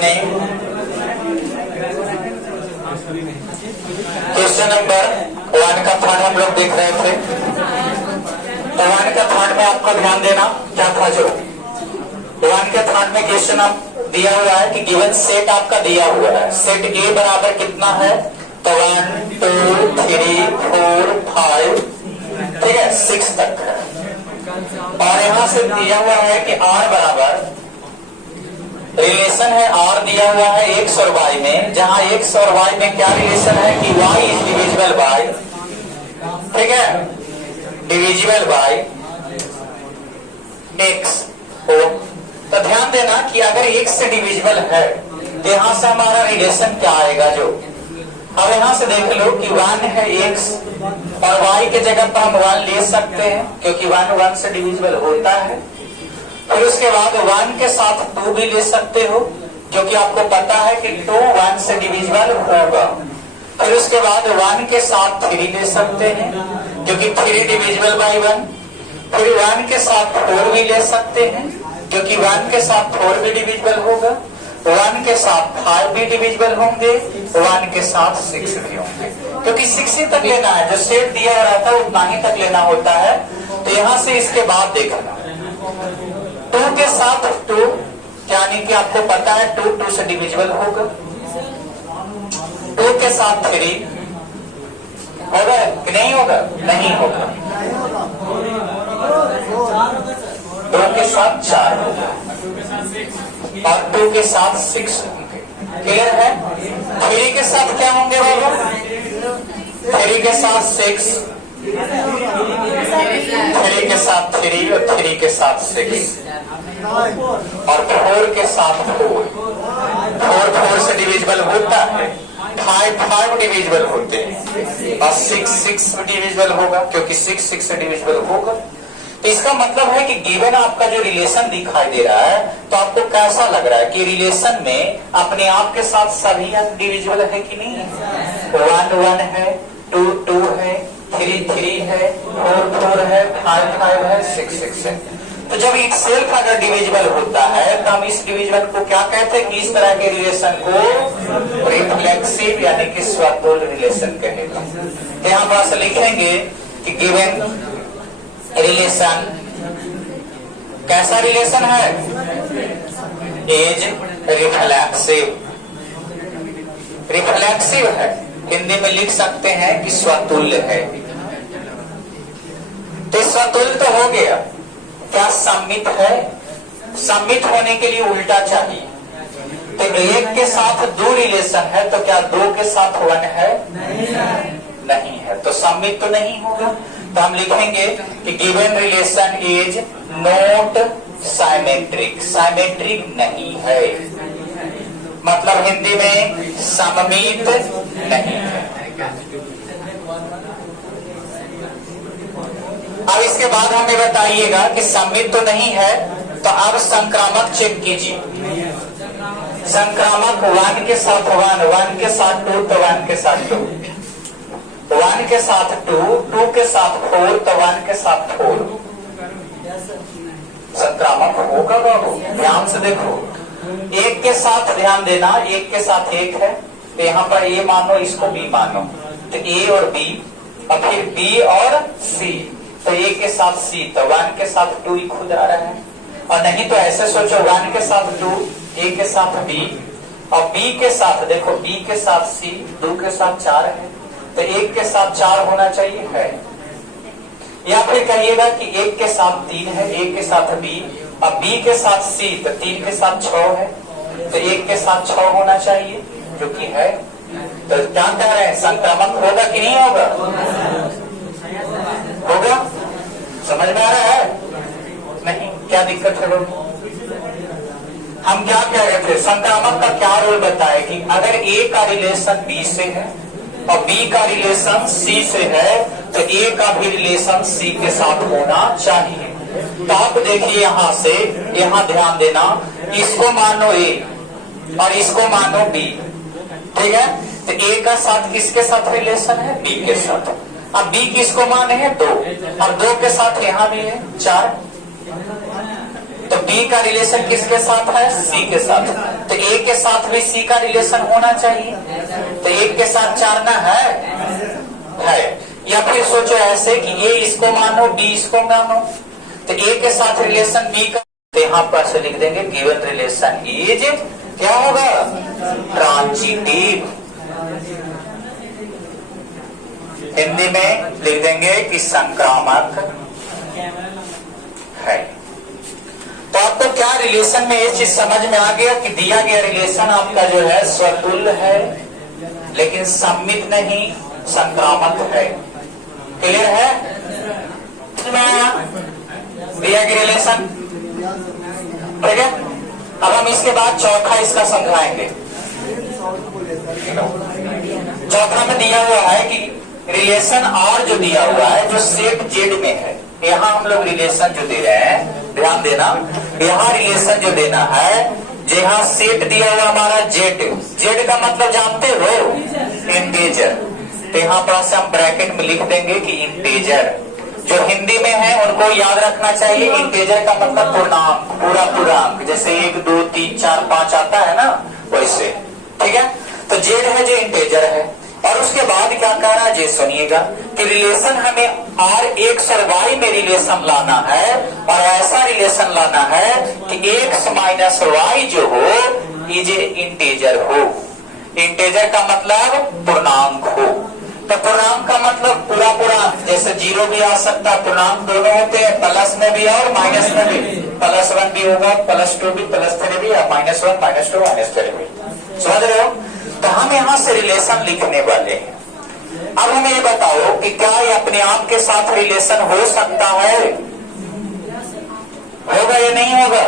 नहीं। Question number 1 का third हम लोग देख रहे थे। तो 1 का थर्ड में आपको ध्यान देना क्या था, जो 1 के थर्ड में क्वेश्चन आप दिया हुआ है कि गिवन सेट आपका दिया हुआ है, सेट ए बराबर कितना है, तो 1 2 3 4 5, ठीक है, 6 तक है। और यहां से दिया हुआ है कि आर बराबर रिलेशन है, आर दिया हुआ है एक्स और वाई में, जहां एक्स और वाई में क्या रिलेशन है कि वाई इज डिविजिबल बाय, ठीक है, डिविजिबल बाय एक्स हो। तो ध्यान देना कि अगर एक्स से डिविजिबल है तो यहां से हमारा रिलेशन क्या आएगा, जो अब यहां से देख लो कि 1 है एक्स और वाई के जगह पर हम 1 ले सकते हैं क्योंकि 1 1 से डिविजिबल होता है। फिर उसके बाद 1 के साथ 2 भी ले सकते हो जो कि आपको पता है कि 2 1 से डिविजिबल होगा। फिर उसके बाद 1 के साथ 3 ले सकते हैं क्योंकि 3 डिविजिबल बाय 1। फिर 1 के साथ 4 भी ले सकते हैं क्योंकि 1 के साथ 4 भी डिविजिबल होगा। 1 के साथ 5 भी डिविजिबल होंगे, 1 के साथ 6 भी होंगे, क्योंकि 6 ही तक लेना है, जो सेट दिया रहता है उतना ही तक लेना होता है। तो यहां से इसके बाद देखना 2 के साथ 2, यानी कि आपको पता है 2 2 से डिविजिबल होगा। 2 के साथ 3 होगा कि नहीं होगा, नहीं होगा। 2 के साथ 4 होगा और 2 के साथ 6 होंगे। क्लियर है? 3 के साथ क्या होंगे बाबू? 3 के साथ 6, 3 के साथ 3 और 3 के साथ 6 और 4 के साथ 4। 4 4 से डिविजिबल होता है, 5 5 डिविजिबल होते हैं और 6 6 डिविजिबल होगा क्योंकि 6 6 से डिविजिबल होगा। तो इसका मतलब है कि गिवन आपका जो रिलेशन दिखाई दे रहा है तो आपको कैसा लग रहा है कि रिलेशन में अपने आप के साथ सभी अंक डिविजिबल है कि नहीं है? 1 1 है, 2 2 है, 3 3 है, 4 4 है, 5 5 है, 6 6 है। तो जब इटसेल्फ अगर डिविजिबल होता है तो हम इस डिविजिबल को क्या कहते हैं कि इस तरह के रिलेशन को रिफ्लेक्सिव यानी कि स्वतुल रिलेशन कहेगा। यहाँ पर लिखेंगे कि गिवन रिलेशन कैसा रिलेशन है, इज रिफ्लेक्सिव। रिफ्लेक्सिव है, हिंदी में लिख सकते हैं कि स्वतुल्य है। तो स्वतुल्य तो हो गया, क्या सम्मित है? सम्मित होने के लिए उल्टा चाहिए। तो 1 के साथ 2 रिलेशन है तो क्या 2 के साथ 1 है? नहीं है, तो सम्मित तो नहीं होगा। तो हम लिखेंगे कि given relation is not symmetric, symmetric नहीं है, मतलब हिंदी में सममित नहीं है। अब इसके बाद हमें बताइएगा कि सम्मित तो नहीं है, तो अब संक्रामक चेक कीजिए। संक्रामक 1 के साथ 1, 1 के साथ 2 तो 1 के साथ 2, 1 के साथ 2, 2 के साथ 4 तो 1 के साथ 4 संक्रामक होगा बाबू। ध्यान से देखो, 1 के साथ ध्यान देना, 1 के साथ 1 है तो यहाँ पर A मानो, इसको B मानो, तो A और B और फिर B और C, तो A के साथ C, तो 1 के साथ 2 ही खुद आ रहा है। और नहीं तो ऐसे सोचो 1 के साथ 2, A के साथ B और B के साथ देखो, B के साथ C, 2 के साथ 4 है तो 1 के साथ 4 होना चाहिए है। या फिर कहिएगा कि 1 के साथ 3 है, 1 के साथ B और B के साथ C, तो 3 के साथ 6 है तो 1 के साथ 6 होना चाहिए जो कि है। तो क्या कह रहे हैं, संक्रामक होगा कि नहीं होगा? होगा। समझ में आ रहा है? नहीं, क्या दिक्कत है लोग? हम क्या कह रहे थे, संक्रामक का क्या रोल बताए कि अगर A का रिलेशन B से है और B का रिलेशन C से है तो A का भी रिलेशन C के साथ होना चाहिए। तो आप देखिए यहां से, यहां ध्यान देना, इसको मानो A और इसको मानो B, ठीक है? तो A का साथ किसके साथ रिलेशन है? B के साथ। अब B किसको माने हैं? 2 और 2 के साथ यहाँ भी है 4, तो बी का रिलेशन किसके साथ है? सी के साथ। तो ए के साथ भी सी का रिलेशन होना चाहिए। तो एक के साथ 4 ना है। या फिर सोचो ऐसे कि ए इसको मानो, बी इसको मानो, तो ए के साथ रिलेशन बी का, तो यहाँ पर से लिख देंगे गिवन रिलेशन इज क्या होगा? ट्रांजिटिव। हिंदी में लिख देंगे कि संक्रामक है। तो आपको क्या रिलेशन में ये चीज समझ में आ गया कि दिया गया रिलेशन आपका जो है स्वतुल्य है लेकिन सम्मित नहीं, संक्रामक है। क्लियर है? दिया गया रिलेशन, ठीक है। अब हम इसके बाद चौथा इसका समझाएंगे। चौथा में दिया हुआ है कि रिलेशन आर जो दिया हुआ है जो सेट जेड में है, यहाँ हम लोग रिलेशन जो दे रहे हैं, ध्यान देना, यहाँ रिलेशन जो देना है, जहाँ सेट दिया हुआ हमारा जेड, जेड का मतलब जानते हो? इंटीजर। तो यहाँ पर से हम ब्रैकेट में लिख देंगे कि इंटीजर। जो हिंदी में है उनको याद रखना चाहिए, इंटीजर का मतलब पूर्णांक, पूरा पूर्णांक, जैसे 1 2 3 4 5 आता है ना, वैसे, ठीक है। तो जेड है जो इंटीजर है। और उसके बाद क्या कह रहा है जी, सुनिएगा कि रिलेशन हमें आर एक्स और वाई में रिलेशन लाना है, और ऐसा रिलेशन लाना है कि एक्स माइनस वाई जो हो ये इंटीजर हो। इंटीजर का मतलब पूर्णांक हो। तो पूर्णांक का मतलब पूरा पूर्णांक, जैसे 0 भी आ सकता है, पूर्णांक दोनों होते हैं, प्लस में भी और माइनस में भी, +1 भी होगा, +2 भी, +3 भी, या -1 -2 -3 भी। समझ रहे हो? तो हम यहाँ से रिलेशन लिखने वाले हैं। अब हमें ये बताओ कि क्या ये अपने आप के साथ रिलेशन हो सकता है? होगा या नहीं होगा?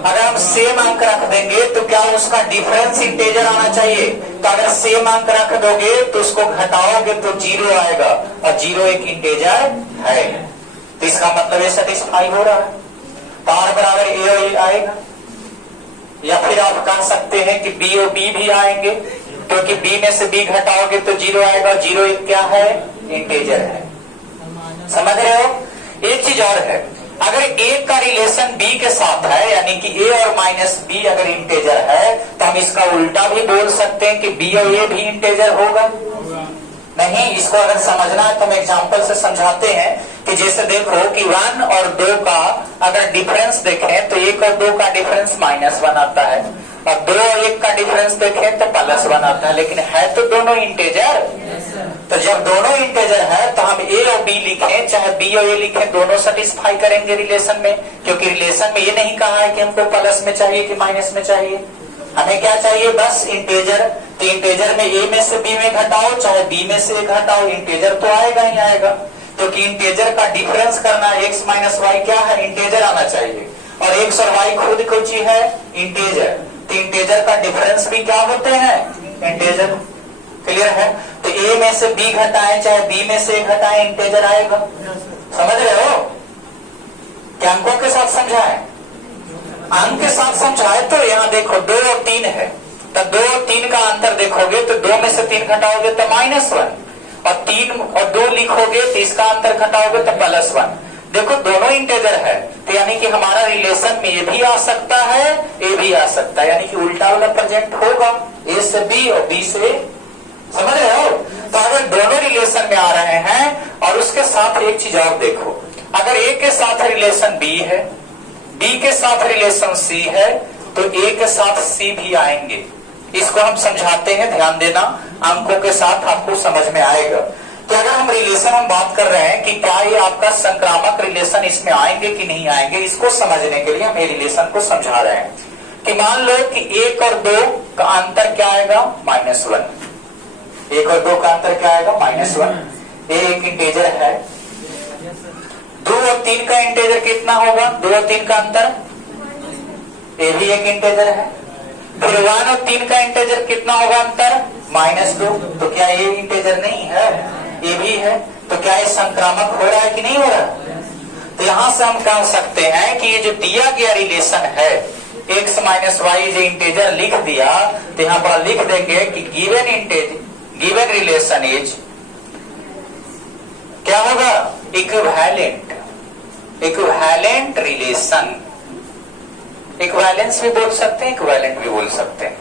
अगर हम सेम अंक रख देंगे तो क्या उसका डिफरेंस इंटीजर आना चाहिए? तो अगर सेम अंक रख दोगे तो उसको घटाओगे तो 0 आएगा, और 0 एक इंटीजर है, तो इसका मतलब ये सेटिस्फाई हो रहा है। तो R बराबर A और A आएगा। या फिर आप कह सकते हैं कि B और B भी आएंगे, क्योंकि B में से B घटाओगे तो 0 आएगा, 0 एक क्या है? इंटीजर है। समझ रहे हो? एक चीज और है, अगर A का रिलेशन B के साथ है, यानी कि A और -B अगर इंटीजर है, तो हम इसका उल्टा भी बोल सकते हैं कि B और A भी इंटीजर होगा। नहीं, इसको अगर समझना है तो हम एग्जांपल से समझाते हैं कि जैसे देखो कि 1 और 2 का अगर डिफरेंस देखें तो 1 और 2 का डिफरेंस -1 आता है, और 2 और 1 का डिफरेंस देखें तो +1 आता है, लेकिन है तो दोनों इंटीजर। तो जब दोनों इंटीजर है तो हम A और B लिखें, चाहे B और A लिखें, दोनों सेटिस्फाई करेंगे रिलेशन में, क्योंकि रिलेशन में ये नहीं कहा है कि हमको प्लस में चाहिए कि माइनस में चाहिए। हमें क्या चाहिए? बस इंटीजर। तो इंटीजर में A में से B में घटाओ, चाहे B में से A घटाओ, इंटीजर तो आएगा ही आएगा, क्योंकि इंटीजर का डिफरेंस करना x माइनस वाई क्या है? इंटीजर आना चाहिए, और x और y खुद कुछ ही है इंटीजर। तो इंटीजर का डिफरेंस भी क्या होते हैं? इंटीजर। क्लियर है? तो A में से B घटाए, चाहे B में से A घटाए, इंटीजर आएगा। समझ रहे हो? क्या अंकों के साथ समझाएं? अंक के साथ समझाए तो यहाँ देखो 2 और 3 है, तो 2 और 3 का अंतर देखोगे तो 2 में से 3 घटाओगे तो -1, और 3 और 2 लिखोगे तो इसका अंतर घटाओगे तो +1। देखो दोनों इंटीजर है, तो यानी कि हमारा रिलेशन में ये भी आ सकता है, ए भी आ सकता है, यानी कि उल्टा वाला प्रेजेंट होगा, ए से बी और बी से। समझ रहे हो? तो अगर दोनों रिलेशन में आ रहे हैं, और उसके साथ एक चीज और देखो, अगर ए के साथ रिलेशन बी है, बी के साथ रिलेशन सी है, तो ए के साथ सी भी आएंगे। इसको हम समझाते हैं, ध्यान देना, अंकों के साथ आपको समझ में आएगा। तो अगर हम रिलेशन हम बात कर रहे हैं कि क्या ये आपका संक्रामक रिलेशन इसमें आएंगे कि नहीं आएंगे, इसको समझने के लिए हम ये रिलेशन को समझा रहे हैं। कि मान लो कि 1 और 2 का अंतर क्या आएगा? -1। 1 और 2 का अंतर क्या आएगा? -1। ये एक इंटीजर है। 2 और 3 का इंटीजर कितना होगा? 2 और 3 का अंतर, ये भी एक इंटीजर है। फिर 1 और 3 का इंटीजर कितना होगा अंतर? -2। तो क्या ये इंटीजर नहीं है? ये भी है। तो क्या ये संक्रामक हो रहा है कि नहीं हो रहा? तो यहां से हम कह सकते हैं कि ये जो दिया गया रिलेशन है, x माइनस वाई जो इंटीजर लिख दिया, तो यहां पर लिख देंगे कि गिवन रिलेशन इज क्या होगा? Equivalent relation. इक्विवेलेंस भी बोल सकते हैं, इक्विवेलेंट भी बोल सकते हैं।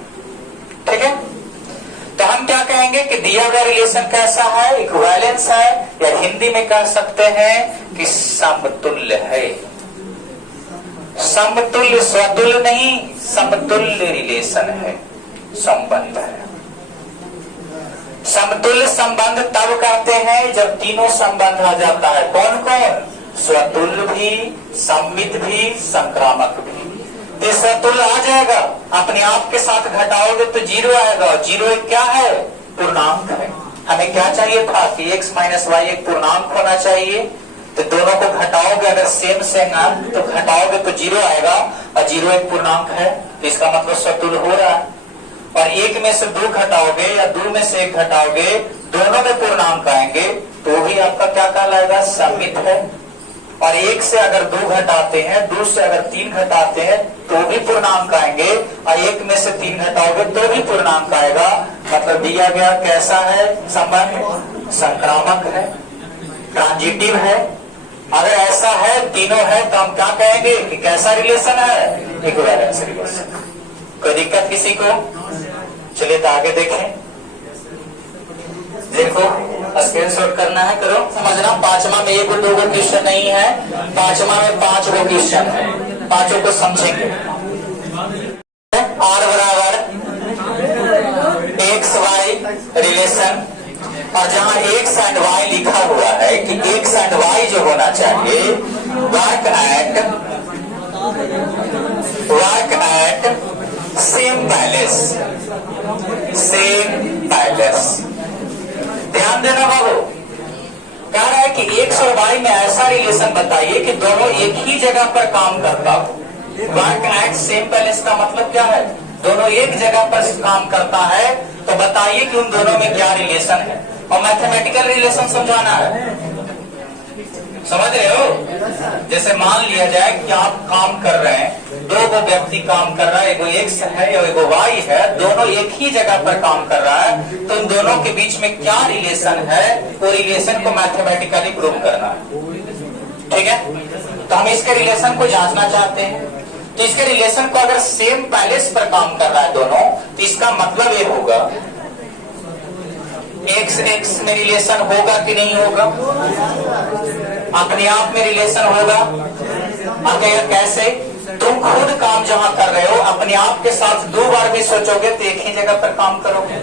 ठीक है, तो हम क्या कहेंगे कि दिया गया रिलेशन कैसा है, इक्विवेलेंस है, या हिंदी में कह सकते हैं कि समतुल्य है। समतुल्य, स्वतुल्य नहीं, समतुल्य रिलेशन है, संबंध है। समतुल्य संबंध तब कहते हैं जब तीनों संबंध आ जाता है। कौन कौन? स्वतुल्य भी, सम्मित भी, संक्रामक भी। तो स्वतुल्य आ जाएगा, अपने आप के साथ घटाओगे तो जीरो आएगा। जीरो एक क्या है? पूर्णांक है। हमें क्या चाहिए था कि x माइनस वाई एक पूर्णांक होना चाहिए। तो दोनों को घटाओगे, अगर सेम सेम अंक तो घटाओगे तो जीरो आएगा, और जीरो एक पूर्णांक है, तो इसका मतलब स्वतुल्य हो रहा है। और एक में से दो घटाओगे या दो में से एक घटाओगे, दोनों में पूर्णांक आएंगे, तो भी आपका क्या कहलाएगा? सम्मित है। और एक से अगर दो घटाते हैं, दो से अगर तीन घटाते हैं तो भी पूर्णांक आएंगे, और एक में से तीन घटाओगे तो भी पूर्णांक आएगा। मतलब दिया गया कैसा है संबंध? संक्रामक है, ट्रांजिटिव है। अगर ऐसा है, तीनों है, तो हम क्या कहेंगे कि कैसा रिलेशन है? Equivalence relation. कोई दिक्कत किसी को? चलिए तो आगे देखें। देखो, स्क्रीनशॉट करना है, करो। समझना, पांचवा में एक दो क्वेश्चन नहीं है, पांचवा में 5 क्वेश्चन है, पांचों को समझेंगे। R बराबर एक्स वाई रिलेशन, और जहां एक्स एंड वाई लिखा हुआ है कि एक्स एंड वाई जो होना चाहिए work at same palace, same palace. ध्यान देना बाबू, कह रहा है कि एक्स और वाई में ऐसा रिलेशन बताइए कि दोनों एक ही जगह पर काम करता हो। वर्क एट सेम पैलेस का मतलब क्या है? दोनों एक जगह पर काम करता है, तो बताइए कि उन दोनों में क्या रिलेशन है। और मैथमेटिकल रिलेशन समझाना है, समझ रहे हो? जैसे मान लिया जाए कि आप काम कर रहे हैं, दो व्यक्ति काम कर रहा है, एगो एक्स है और एगो वाई है, दोनों एक ही जगह पर काम कर रहा है, तो इन दोनों के बीच में क्या रिलेशन है, वो रिलेशन को मैथमेटिकली प्रूव करना है। ठीक है, तो हम इसके रिलेशन को जांचना चाहते हैं। तो इसके रिलेशन को अगर सेम पैलेस पर काम कर रहा है दोनों, तो इसका मतलब ये होगा एक्स एक्स में रिलेशन होगा कि नहीं होगा? अपने आप में रिलेशन होगा। अगर कैसे? तुम खुद काम जहां कर रहे हो, अपने आप के साथ 2 बार भी सोचोगे तो एक ही जगह पर काम करोगे।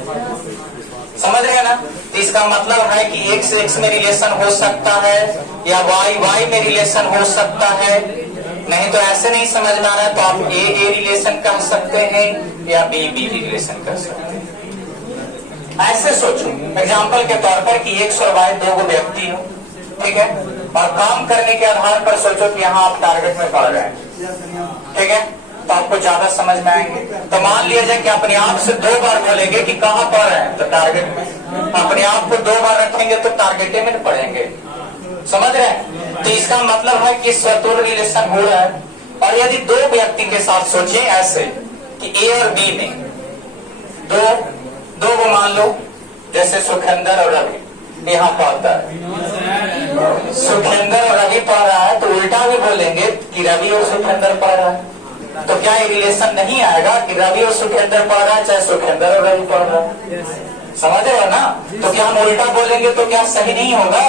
समझ रहे हैं ना? तो इसका मतलब है कि एक्स एक्स में रिलेशन हो सकता है, या वाई वाई में रिलेशन हो सकता है। नहीं तो ऐसे नहीं समझ में आ रहा है तो आप ए रिलेशन कह सकते हैं, या बी रिलेशन कर सकते हैं। ऐसे सोचो एग्जाम्पल के तौर पर कि एक्स और वाई दो व्यक्ति हो, ठीक है, और काम करने के आधार पर सोचो कि यहाँ आप टारगेट में पढ़ रहे हैं, ठीक है, तो आपको ज्यादा समझ में आएंगे। तो मान लिया जाए कि अपने आप से 2 बार बोलेंगे कि कहाँ पढ़ रहे हैं, तो टारगेट में। अपने आप को 2 बार रखेंगे तो टारगेट में पढ़ेंगे। समझ रहे हैं? तो इसका मतलब है कि स्वतुल्य रिलेशन हो रहा है। और यदि 2 व्यक्ति के साथ सोचे ऐसे कि ए और बी में दो को मान लो, जैसे सुखेंद्र और रवि यहाँ पढ़ता है, सुखेंद्र और रवि पढ़ रहा है, तो उल्टा भी बोलेंगे कि रवि और सुखेंद्र पढ़ रहा है, तो क्या ये रिलेशन नहीं आएगा कि रवि और सुखेंद्र पढ़ रहा है, चाहे सुखेंद्र और रवि पढ़ रहा है? समझ रहे हो ना? तो क्या हम उल्टा बोलेंगे तो क्या सही नहीं होगा?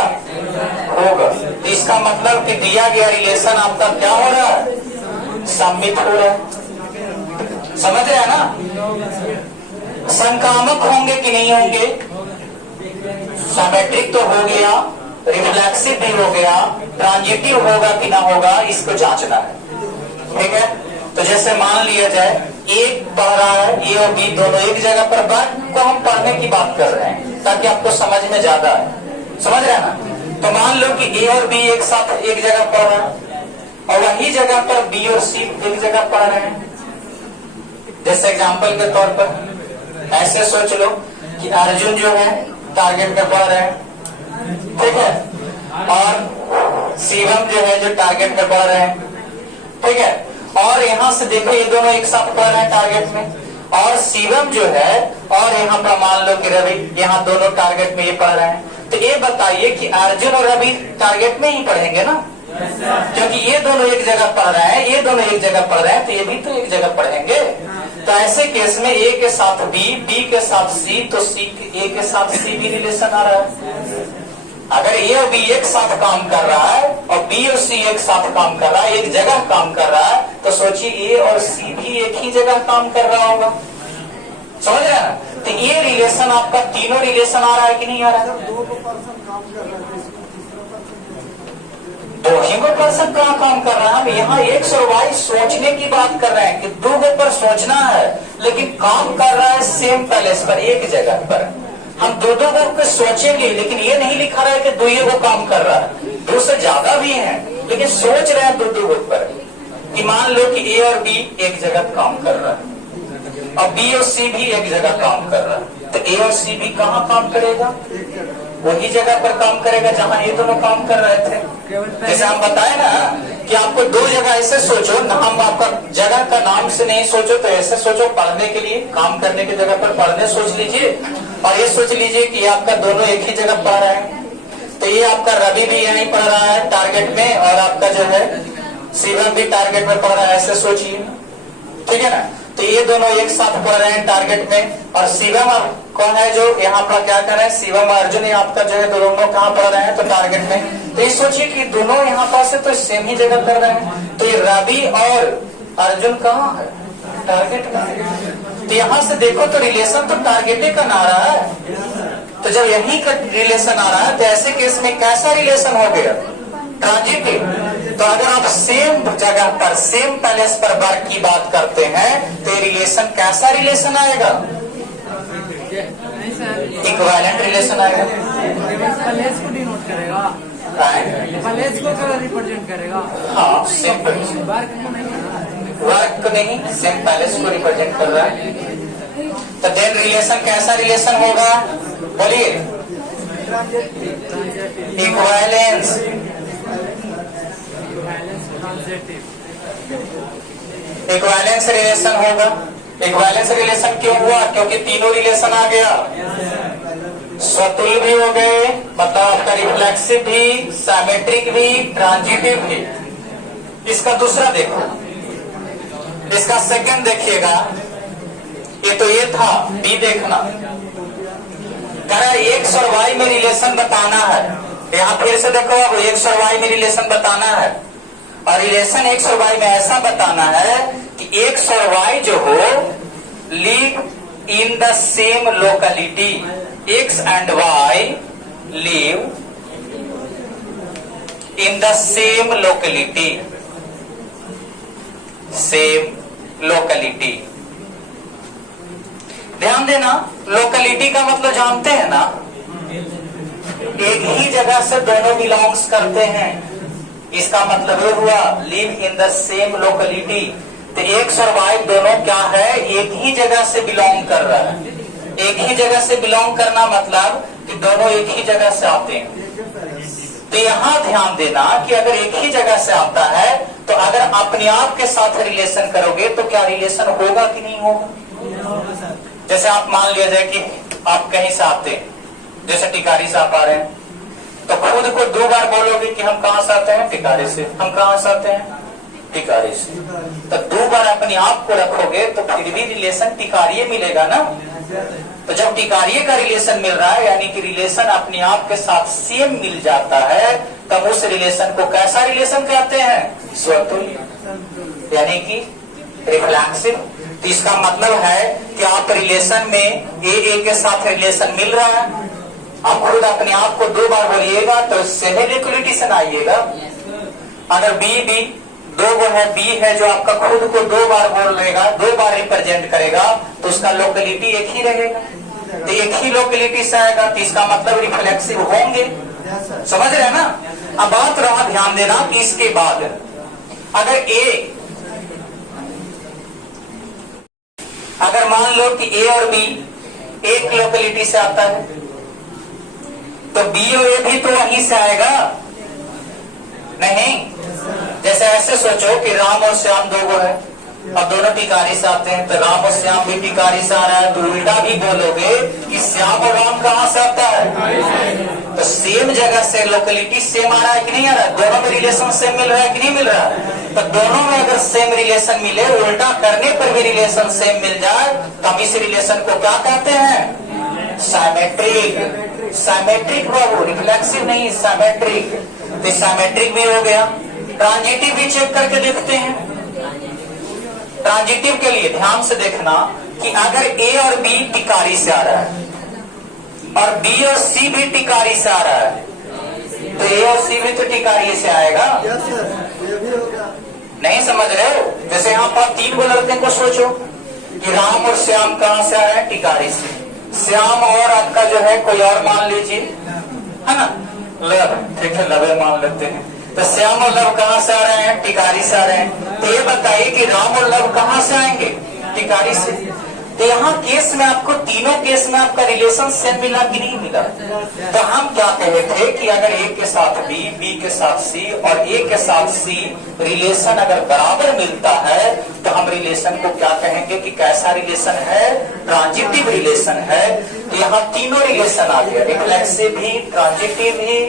होगा। तो इसका मतलब कि दिया गया रिलेशन आपका क्या हो रहा है? सम्मित हो रहा है। समझ रहे हैं ना? संक्रामक होंगे कि नहीं होंगे? सिमेट्रिक तो हो गया, रिफ्लेक्सिव भी हो गया, ट्रांजिटिव होगा कि ना होगा, इसको जांचना है। ठीक है, तो जैसे मान लिया जाए एक पढ़ रहा है, ए और बी दोनों एक जगह पर, वर्क को हम पढ़ने की बात कर रहे हैं ताकि आपको समझ में ज्यादा आए। समझ रहे हैं ना? तो मान लो कि ए और बी एक साथ एक जगह पढ़ रहे हैं, और वही जगह पर बी और सी एक जगह पढ़ रहे हैं। जैसे एग्जाम्पल के तौर पर ऐसे सोच लो कि अर्जुन जो है टारगेट में पढ़ रहे हैं, ठीक है, और शिवम जो है जो टारगेट में पढ़ रहे हैं, ठीक है, और यहाँ से देखो ये दोनों एक साथ पढ़ रहे हैं टारगेट में, और शिवम जो है, और यहाँ पर मान लो कि रवि, यहाँ दोनों टारगेट में ये पढ़ रहे हैं। तो ये बताइए कि अर्जुन और रवि टारगेट में ही पढ़ेंगे ना, क्योंकि ये दोनों एक जगह पढ़ रहे हैं, ये दोनों दोनों एक जगह पढ़ रहे हैं तो ये भी तो एक जगह पढ़ेंगे। तो ऐसे केस में ए के साथ बी, बी के साथ सी, तो ए के साथ सी भी रिलेशन आ रहा है। अगर ए और बी एक साथ काम कर रहा है और बी और सी एक साथ काम कर रहा है, एक जगह काम कर रहा है, तो सोचिए ए और सी भी एक ही जगह काम कर रहा होगा। समझ रहे हैं? तो ये रिलेशन आपका तीनों रिलेशन आ रहा है कि नहीं आ रहा है? दो ही को पर्सन कहाँ काम कर रहा है? हम यहाँ एक्स और वाई सोचने की बात कर रहे हैं कि दो गो पर सोचना है, लेकिन काम कर रहा है सेम पैलेस पर, एक जगह पर। हम दो दो गो पे सोचेंगे, लेकिन ये नहीं लिखा रहा है कि दो ही गो काम कर रहा है, दो से ज्यादा भी है, लेकिन सोच रहे हैं दो दो गो पर। कि मान लो कि ए और बी एक जगह काम कर रहा है और बी और सी भी एक जगह काम कर रहा है, तो ए और सी भी कहाँ काम करेगा? वही जगह पर काम करेगा जहाँ ये दोनों काम कर रहे थे। जैसे हम बताए ना कि आपको दो जगह ऐसे सोचो ना, हम आपका जगह का नाम से नहीं सोचो, तो ऐसे सोचो पढ़ने के लिए, काम करने की जगह पर पढ़ने सोच लीजिए, और ये सोच लीजिए कि आपका दोनों एक ही जगह पढ़ रहे हैं। तो ये आपका रवि भी यहीं पढ़ रहा है टारगेट में, और आपका जो है शिवम भी टारगेट में पढ़ रहा है, ऐसे सोचिए, ठीक है ना। तो ये दोनों एक साथ पढ़ रहे हैं टारगेट में, और शिवम कौन है जो यहाँ पर क्या कर रहे हैं? शिवम अर्जुन आपका जो है दोनों कहाँ पढ़ रहे हैं? तो टारगेट में। तो ये सोचिए कि दोनों यहाँ पास है तो सेम ही जगह कर रहे हैं, तो ये रवि और अर्जुन कहाँ है? टारगेट में। तो यहाँ से देखो तो रिलेशन तो टारगेटे का ना रहा है। तो जब यही का रिलेशन आ रहा है, तो ऐसे केस में कैसा रिलेशन हो गया? ट्रांजिटिव। तो अगर आप सेम जगह पर सेम पैलेस पर वर्क की बात करते हैं, तो ये रिलेशन कैसा रिलेशन आएगा? इक्विवेलेंट रिलेशन आएगा। पैलेस को डिनोट करेगा, पैलेस को रिप्रेजेंट करेगा। हाँ, सेम वर्क को नहीं, सेम पैलेस को रिप्रेजेंट कर रहा है। तो देन रिलेशन कैसा रिलेशन होगा? बोलिए। इक्विवेलेंस। इक्विवेलेंस रिलेशन होगा। इक्विवेलेंस रिलेशन क्यों हुआ? क्योंकि तीनों रिलेशन आ गया, स्वतुल्य भी हो गए, मतलब आपका रिफ्लेक्सिव भी, सिमेट्रिक भी, ट्रांजिटिव भी। इसका दूसरा देखो, इसका सेकंड देखिएगा। ये तो ये था, बी देखना। कह रहा है एक्स और वाई में रिलेशन बताना है। यहाँ फिर से देखो, अब एक्स और वाई में रिलेशन बताना है, और रिलेशन एक्स और वाई में ऐसा बताना है कि एक्स और वाई जो who live in the same locality. X and Y live in the same locality. Same locality, ध्यान देना, लोकेलिटी का मतलब जानते हैं ना? एक ही जगह से दोनों बिलोंग्स करते हैं, इसका मतलब ये हुआ live in the same locality. तो एक्स और वाई दोनों क्या है? एक ही जगह से बिलोंग कर रहा है। एक ही जगह से बिलोंग करना मतलब कि दोनों एक ही जगह से आते हैं। तो यहाँ ध्यान देना कि अगर एक ही जगह से आता है, तो अगर अपने आप के साथ रिलेशन करोगे तो क्या रिलेशन होगा कि नहीं होगा? जैसे आप मान लिया जाए कि आप कहीं से आते हैं, जैसे टिकारी से आप आ रहे हैं, तो खुद को दो बार बोलोगे कि हम कहाँ से आते हैं? टिकारी से। हम कहाँ से आते हैं? टिकारी से। तो दो बार अपने आप को रखोगे तो फिर भी रिलेशन टिकारिये मिलेगा ना। तो जब टिकारिये का रिलेशन मिल रहा है, यानी कि रिलेशन अपने आप के साथ सेम मिल जाता है, तब उस रिलेशन को कैसा रिलेशन कहते हैं? स्वतुल्य, यानी कि रिफ्लेक्सिव। तो इसका मतलब है कि आप रिलेशन में ए के साथ रिलेशन मिल रहा है, आप खुद अपने आप को दो बार बोलिएगा तो सेम इक्वलिटी से ना आइएगा। अगर बी दो वो है, बी है जो आपका खुद को दो बार बोल लेगा, दो बार रिप्रेजेंट करेगा, तो उसका लोकेलिटी एक ही रहेगा। तो एक ही लोकेलिटी से आएगा, तो इसका मतलब रिफ्लेक्सिव होंगे। समझ रहे हैं ना? अब बात रहा, ध्यान देना कि इसके बाद अगर मान लो कि ए और बी एक लोकेलिटी से आता है, तो बी और ए भी तो वहीं से आएगा नहीं? जैसे ऐसे सोचो कि राम और श्याम दो गो है, अब दोनों टिकारी से आते हैं, तो राम और श्याम भी टिकारी से आ रहा है, तो उल्टा भी बोलोगे कि श्याम और राम कहाँ से आता है? तो सेम जगह से लोकेलिटी सेम आ रहा है कि नहीं आ रहा है? दोनों में रिलेशन सेम मिल रहा है कि नहीं मिल रहा है? तो दोनों में अगर सेम रिलेशन मिले, उल्टा करने पर भी रिलेशन सेम मिल जाए, तो हम इस रिलेशन को क्या कहते हैं? साइमेट्रिक। साइमेट्रिक बाबू, रिफ्लेक्सिव नहीं, साइमेट्रिक। तो साइमेट्रिक भी हो गया। ट्रांजिटिव भी चेक करके देखते हैं। ट्रांजिटिव के लिए ध्यान से देखना कि अगर ए और बी टिकारी से आ रहा है और बी और सी भी टिकारी से आ रहा है, तो ए और सी भी तो टिकारी से आएगा। नहीं समझ रहे हो? जैसे यहाँ पर 3 गो लड़के को सोचो कि राम और श्याम कहाँ से आए हैं? टिकारी से। श्याम और आपका जो है कोई और मान लीजिए, है ना, लव, ठीक है, लवे मान लेते हैं। तो श्याम और लव कहाँ से आ रहे हैं? टिकारी से आ रहे हैं। तो ये बताइए कि राम और लव कहाँ से आएंगे? टिकारी से। तो यहाँ केस में आपको, तीनों केस में आपका रिलेशन सेम मिला कि नहीं मिला? तो हम क्या कहे थे कि अगर ए के साथ बी, बी के साथ सी और ए के साथ सी रिलेशन अगर बराबर मिलता है, तो हम रिलेशन को क्या कहेंगे कि कैसा रिलेशन है? ट्रांजिटिव रिलेशन है। तो यहाँ तीनों रिलेशन आ गया, रिफ्लेक्सिव भी, ट्रांजिटिव भी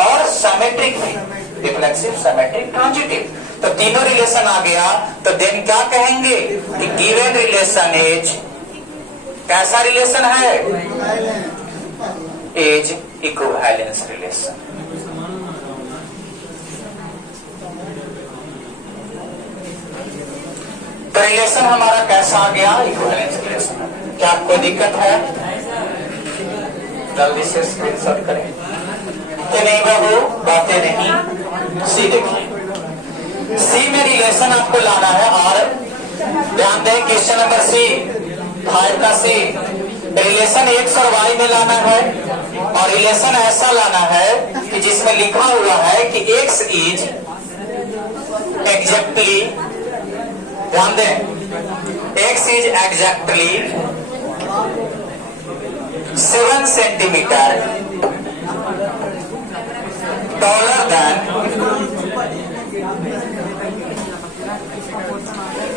और सिमेट्रिक भी। रिफ्लेक्सिव, सिमेट्रिक, ट्रांजिटिव, तो तीनों रिलेशन आ गया। तो देन क्या कहेंगे कि गिवन रिलेशन इज, कैसा रिलेशन है? Is equivalence relation. तो रिलेशन हमारा कैसा आ गया? Equivalence relation. क्या कोई दिक्कत है? जल्दी से स्क्रीनशॉट करें। कि नहीं बाबू, बातें नहीं। सी देखिए, सी में रिलेशन आपको लाना है। और ध्यान दें, क्वेश्चन नंबर सी, 5 का सी, रिलेशन एक्स और वाई में लाना है। और रिलेशन ऐसा लाना है कि जिसमें लिखा हुआ है कि एक्स इज एग्जैक्टली, ध्यान दें, x is exactly 7 centimetre taller than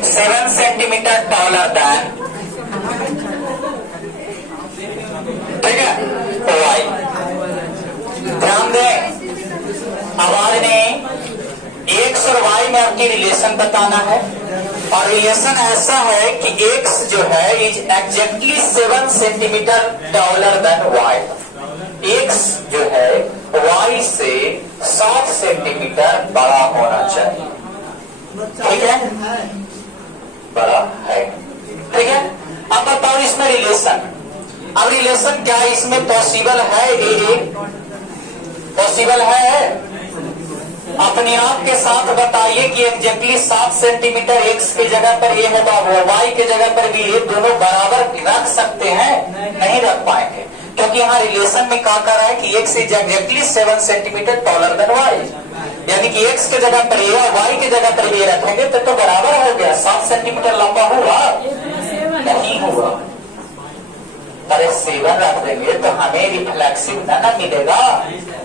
7 centimetre taller than, ठीक है, y। ध्यान दें, अब आपने एक्स और वाई में आपकी रिलेशन बताना है। और रिलेशन ऐसा है कि एक्स जो है is exactly 7 centimetre taller than y। X जो है वाई से 7 सेंटीमीटर बड़ा होना चाहिए, ठीक है, बड़ा है, ठीक है। अब बताओ इसमें रिलेशन, अब रिलेशन क्या इसमें पॉसिबल है? पॉसिबल है? अपने आप के साथ बताइए कि एग्जैक्टली 7 सेंटीमीटर एक्स की जगह पर ये है, वाई के जगह पर भी ये दोनों बराबर रख सकते हैं? नहीं रख पाएंगे, क्योंकि यहाँ रिलेशन में कहा कर रहा है कि X is exactly 7 centimetre taller than Y. यानी कि एक्स के जगह पर ये और वाई की जगह पर ये रखेंगे तो बराबर हो गया। 7 सेंटीमीटर लंबा हुआ? नहीं हुआ। अरे 7 रख देंगे तो हमें रिफ्लेक्सिव ना मिलेगा।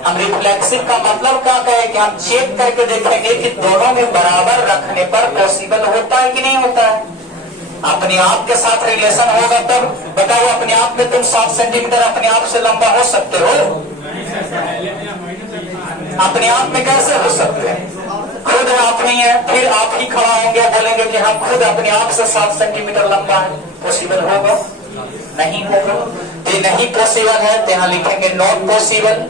हम रिफ्लेक्सिव का मतलब क्या कहे कि हम चेक करके देखेंगे कि दोनों में बराबर रखने पर पॉसिबल होता है कि नहीं होता है। अपने आप के साथ रिलेशन होगा तब बताओ, अपने आप में तुम 7 सेंटीमीटर अपने आप से लंबा हो सकते हो? अपने आप में कैसे हो सकते हैं? खुद आप नहीं है, फिर आप ही खड़ा होंगे, बोलेंगे कि हम खुद अपने आप से 7 सेंटीमीटर लंबा है, पॉसिबल होगा? नहीं होगा। तो नहीं पॉसिबल है तो यहाँ लिखेंगे नॉट पॉसिबल।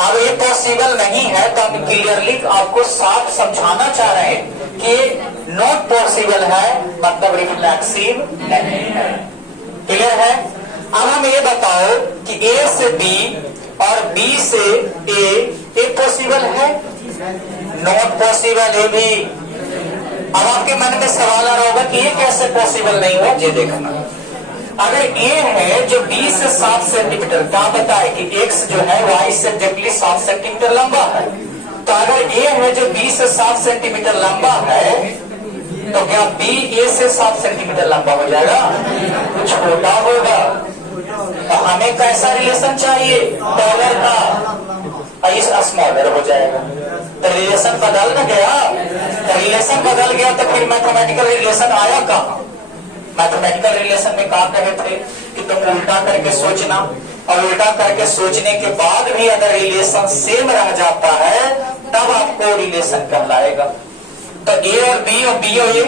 अब ये पॉसिबल नहीं है तो हम क्लियरली आपको साफ समझाना चाह रहे हैं कि नॉट पॉसिबल है मतलब रिफ्लेक्सिव नहीं है। क्लियर है? अब हम ये बताओ कि ए से बी और बी से ए पॉसिबल है? नॉट पॉसिबल है भी। अब आपके मन में सवाल आ रहा होगा कि ये कैसे पॉसिबल नहीं हुआ? ये देखना, अगर ए है जो बी से 7 सेंटीमीटर, क्या बताए कि एक्स जो है वाई से एग्जैक्टली 7 सेंटीमीटर लंबा है। तो अगर ए है जो बी से 7 सेंटीमीटर लंबा है तो क्या बी ए से 7 सेंटीमीटर लंबा हो जाएगा? छोटा होगा। तो हमें कैसा रिलेशन चाहिए? टॉलर का, इस स्मॉलर हो जाएगा। तो रिलेशन बदल न गया? तो रिलेशन बदल गया तो फिर मैथमेटिकल रिलेशन आया कहाँ? मैथमेटिकल रिलेशन में कहा कहे थे कि तुम उल्टा करके सोचना और उल्टा करके सोचने के बाद भी अगर रिलेशन सेम रह जाता है तब आपको रिलेशन कहलाएगा। तो ए और बी और ए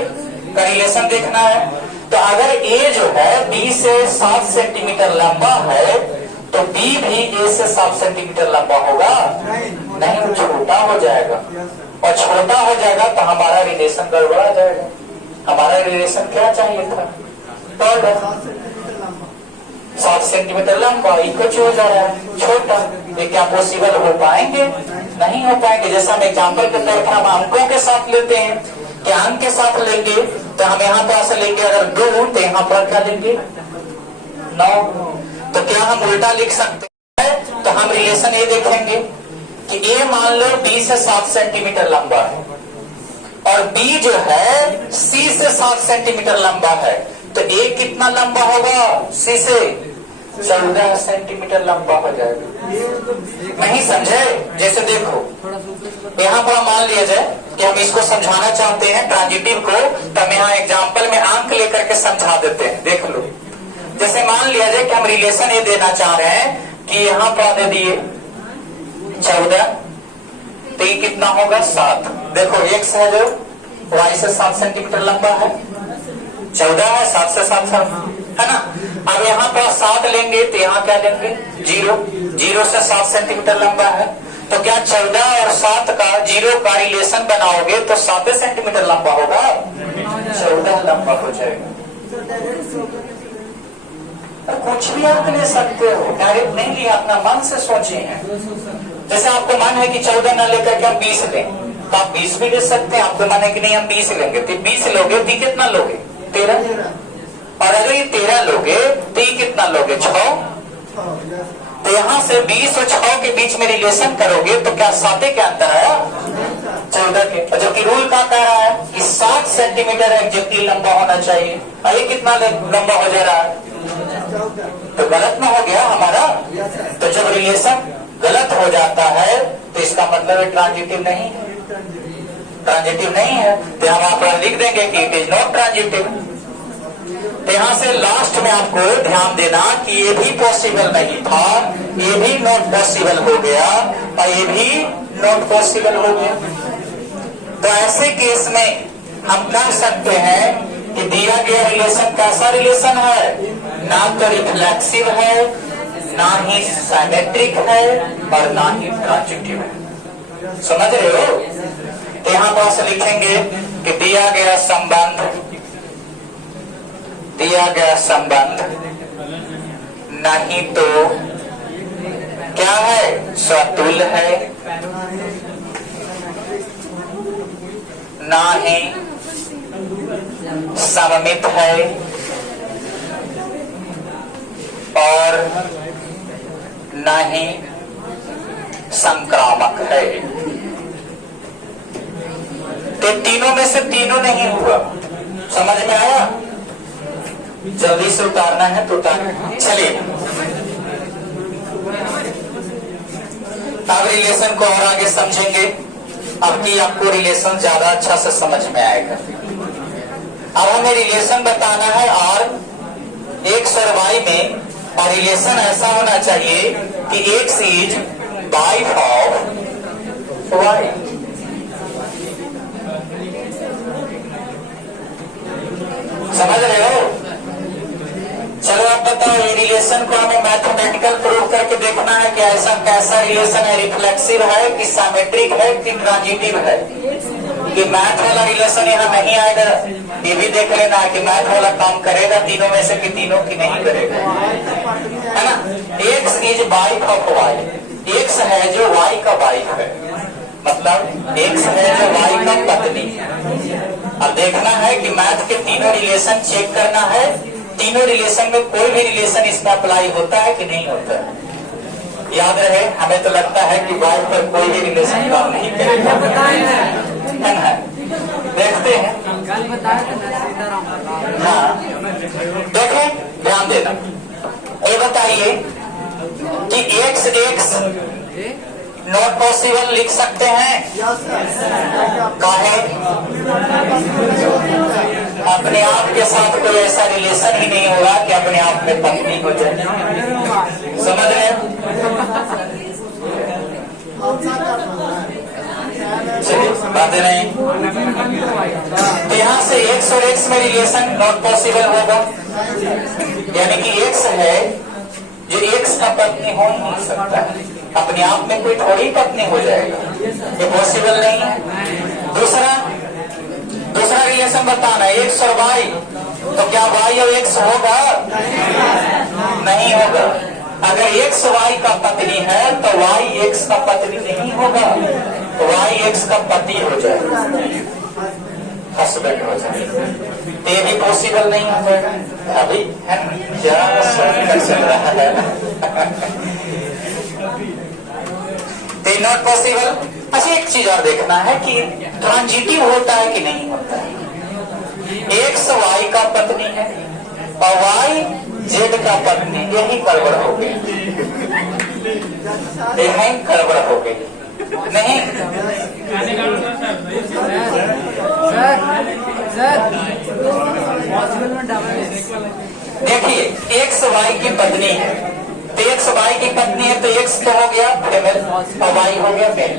का रिलेशन देखना है। तो अगर ए जो है बी से 7 सेंटीमीटर लंबा है तो बी भी ए से 7 सेंटीमीटर लंबा होगा नहीं, वो छोटा हो जाएगा। और छोटा हो जाएगा तो हमारा रिलेशन गड़बड़ा जाएगा। हमारा रिलेशन क्या चाहिए था? 7 सेंटीमीटर लंबा, कुछ हो जा रहा है छोटा। ये क्या पॉसिबल हो पाएंगे? नहीं हो पाएंगे। जैसा हम एग्जाम्पल के तौर पर हम अंकों के साथ लेते हैं, क्या अंक के साथ लेंगे तो हम यहाँ पर ऐसे लेंगे, अगर 2 तो यहाँ पर क्या लेंगे 9। तो क्या हम उल्टा लिख सकते हैं? तो हम रिलेशन ये देखेंगे कि ए मान लो बी से 7 सेंटीमीटर लंबा है और बी जो है सी से 7 सेंटीमीटर लंबा है, तो ए कितना लंबा होगा? सी से 14 सेंटीमीटर लंबा हो जाएगा। नहीं समझे? जैसे देखो यहाँ पर मान लिया जाए कि हम इसको समझाना चाहते हैं ट्रांजिटिव को, तो हम यहाँ एग्जाम्पल में अंक लेकर के समझा देते हैं। देख लो, जैसे मान लिया जाए कि हम रिलेशन ये देना चाह रहे हैं कि यहाँ पर दे दिए 14, तो ये कितना होगा 7। देखो x है जो y से 7 सेंटीमीटर लंबा है, 14 है 7 से 7 है ना। अब यहाँ पर 7 लेंगे तो यहाँ क्या लेंगे 0 से 7 सेंटीमीटर लंबा है, तो क्या 14 और 7 का 0 का रिलेशन बनाओगे तो 7 सेंटीमीटर लंबा होगा, 14 लंबा हो जाएगा। कुछ भी आप ले सकते हो, डायरेक्ट नहीं लिया, अपना मन से सोचे हैं। जैसे आपको मन है कि 14 न लेकर के हम 20 लें तो आप 20 भी ले सकते हैं। आपको मन है कि नहीं हम 20 लेंगे तो 20 लोगे तो कितना लोगे 13, और अगर ये 13 लोगे तो ये कितना लोगे 6। तो यहाँ से 20 और 6 के बीच में रिलेशन करोगे तो क्या 7 के अंदर आया 14 के, और जबकि रूल क्या कह रहा है कि 7 सेंटीमीटर एग्जैक्टली लंबा होना चाहिए, और ये कितना लंबा हो जा रहा है, तो गलत में हो गया हमारा। तो जब रिलेशन गलत हो जाता है तो इसका मतलब ट्रांजिटिव नहीं है, ट्रांजिटिव नहीं है। तो हम आप लिख देंगे कि इट इज नॉट ट्रांजिटिव। तो यहाँ से लास्ट में आपको ध्यान देना कि ये भी पॉसिबल नहीं था, ये भी नॉट पॉसिबल हो गया और ये भी नॉट पॉसिबल हो गया। तो ऐसे केस में हम कह सकते हैं कि दिया गया रिलेशन कैसा रिलेशन है, ना तो रिफ्लेक्सिव है, ना ही सिमेट्रिक है और ना ही ट्रांजिटिव है। समझ रहे हो? तो यहाँ पास लिखेंगे कि दिया गया संबंध नहीं तो क्या है, स्वतुल है, ना ही सममित है और न ही संक्रामक है। तो तीनों में से तीनों नहीं हुआ। समझ में आया? जल्दी से उतारना है तो उतार। चलिए अब रिलेशन को और आगे समझेंगे। अब की आपको रिलेशन ज्यादा अच्छा से समझ में आएगा। अब हमें रिलेशन बताना है और x और y में, और रिलेशन ऐसा होना चाहिए कि x is wife of y। समझ रहे हो? चलो आप बताओ, ये रिलेशन को हमें मैथमेटिकल प्रूव करके देखना है कि ऐसा कैसा रिलेशन है, रिफ्लेक्सिव है कि सिमेट्रिक है कि ट्रांजिटिव है। कि मैथ वाला रिलेशन यहाँ नहीं आएगा, ये भी देख लेना है कि मैथ वाला काम करेगा तीनों में से कि तीनों की नहीं करेगा, है ना। x is wife of y, x है जो y का वाइफ है, मतलब x है जो y का पत्नी है। अब देखना है कि मैथ के तीनों रिलेशन चेक करना है, तीनों रिलेशन में कोई भी रिलेशन इसमें अप्लाई होता है कि नहीं होता है। याद रहे, हमें तो लगता है कि वाइफ पर कोई भी रिलेशन काम नहीं करेगा, है ना। देखते हैं, हाँ देखें, ध्यान देना। ये बताइए कि x नॉट पॉसिबल लिख सकते हैं? काहे? अपने आप के साथ कोई ऐसा रिलेशन ही नहीं होगा कि अपने आप में पत्नी हो जाए। समझ रहे हैं? चलिए बात नहीं। तो यहाँ से एक्स और एक्स में रिलेशन नॉट पॉसिबल होगा, यानी कि एक्स है जो एक्स का पत्नी हो नहीं सकता है, अपने आप में कोई थोड़ी पत्नी हो जाएगा, ये पॉसिबल नहीं है। दूसरा रिलेशन बताना है एक्स और वाई, तो क्या वाई और एक्स होगा? नहीं होगा। अगर एक्स वाई का पत्नी है तो वाई एक्स का पत्नी नहीं होगा, तो वाई एक्स का पति हो जाएगा, हस्बैंड हो जाएगा। तो ये भी पॉसिबल नहीं हो जाएगा अभी, है क्या चल रहा है? तो नॉट पॉसिबल। अच्छा एक चीज और देखना है कि ट्रांजिटिव होता है कि नहीं होता है। एक्स वाई का पत्नी है और वाई जेड का पत्नी, यही गड़बड़ हो गई, यही गड़बड़ हो गई। नहीं देखिए, एक्स वाई की पत्नी है तो एक्स वाई की पत्नी है तो एक्स तो हो गया फीमेल और वाई हो गया मेल,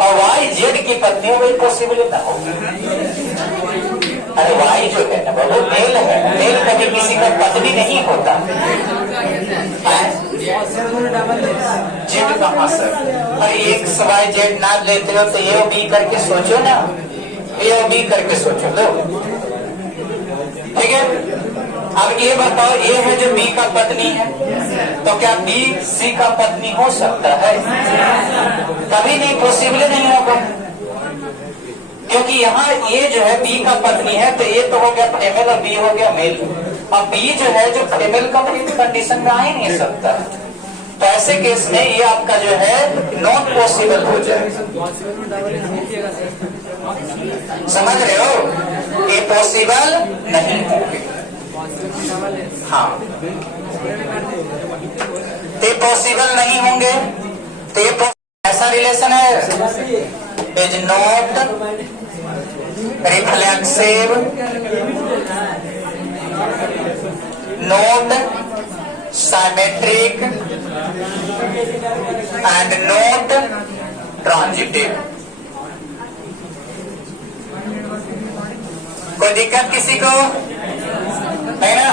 और वाई जेड की पत्नी हो गई, पॉसिबल ना होगा। अरे वाई जो है ना वो मेल है, मेल कभी किसी का पत्नी नहीं होता। जेड कहाँ सर? अरे एक्स वाई जेड ना लेते हो तो ए और बी करके सोचो ना, ए और बी करके सोचो लो, ठीक है। अब ये बताओ, ये है जो बी का पत्नी है, तो क्या बी सी का पत्नी हो सकता है? कभी नहीं, पॉसिबल नहीं होगा, क्योंकि यहाँ ये जो है बी का पत्नी है तो ये तो हो गया फीमेल और बी हो गया मेल। अब बी जो है जो फीमेल का कंडीशन में आ ही नहीं सकता, तो ऐसे केस में ये आपका जो है नॉट पॉसिबल हो जाएगा। समझ रहे हो? ये पॉसिबल नहीं होंगे। हाँ, ये पॉसिबल नहीं होंगे। तो ये ऐसा रिलेशन है is not reflexive, not symmetric and not transitive. कोई दिक्कत किसी को? है ना?